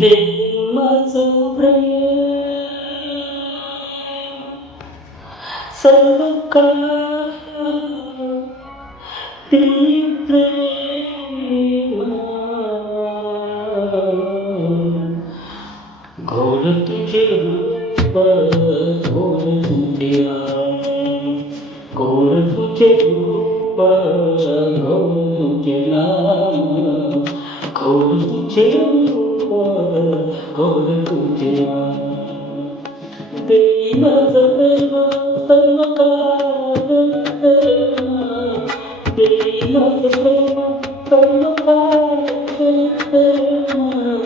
định mơ dấu rê സർവകാല ഘോര തുജേ ഘോര തുജയാ ഘോര തുജേ ഘോര തുജനാ ഘോര തുജേ hồi cùng trường Tìm giấc mê mơ tận ngõ ca nước nước Tìm giấc mê mơ tận ngõ ca nước nước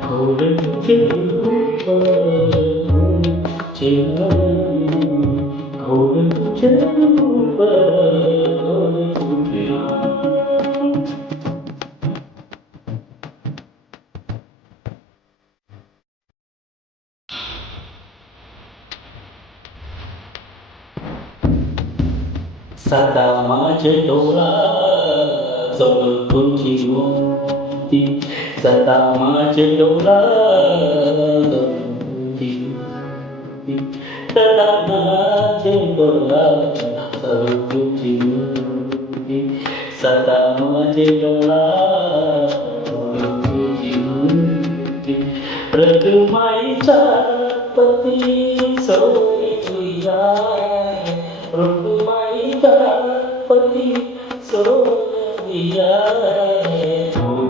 Hầu đến chiếc bờ Chỉ hầu đến chiếc bờ सदा माझे डोळा जवळ तुझी होती सदा माझे डोळा सदा माझे डोळा जवळ तुझी होती सदा माझे डोळा पती सोयी तुझ्या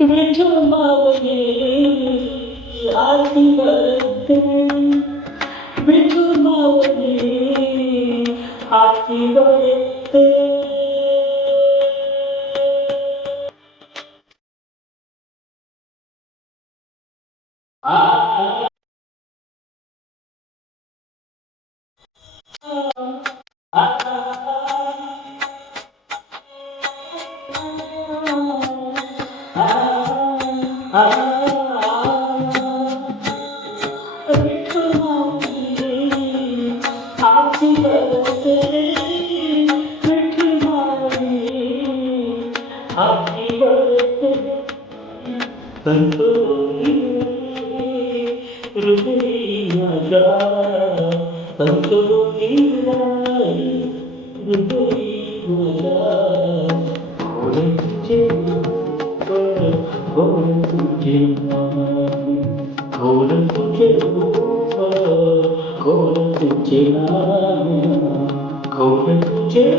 मिठो बने आरती करते मिठो बने आरती बरते Golden Tuchela, Golden Tuchela, không chết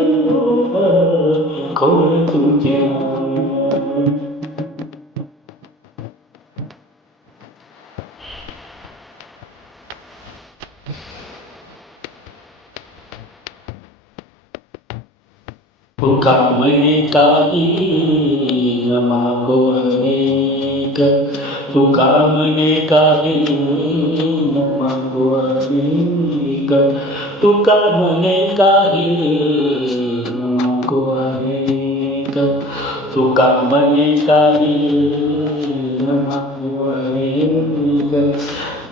không chết cảm ơn ta đi mà cô ấy cơ tu cảm ơn ta đi mà cô ấy cơ तुका म्हणे काही नको आहे तुका म्हणे काही नको आहे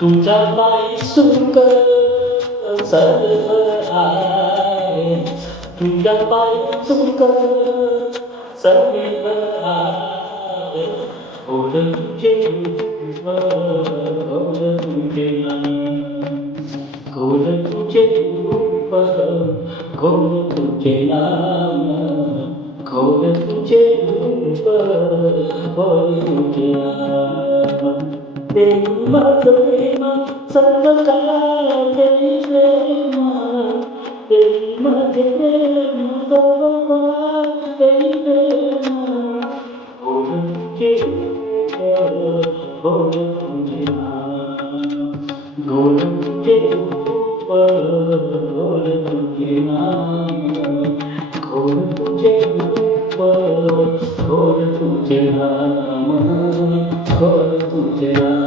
तुझा बाई सुख सर्व आहे तुझ्या बाई सुख सर्व आहे ओढ तुझे ओढ तुझे रूप घोड तुझे नाम घोड तुझे रूप घोड तुझे नाम देव माझं प्रेम सर्व काळ देई प्रेम देई माझे प्रेम सर्व काळ देई प्रेम घोड तुझे रूप घोड तुझे नाम घोड तुझे रूप घोड तुझे नाम घोड तुझे रूप घोड तुझे नाम खोर तुझे नाम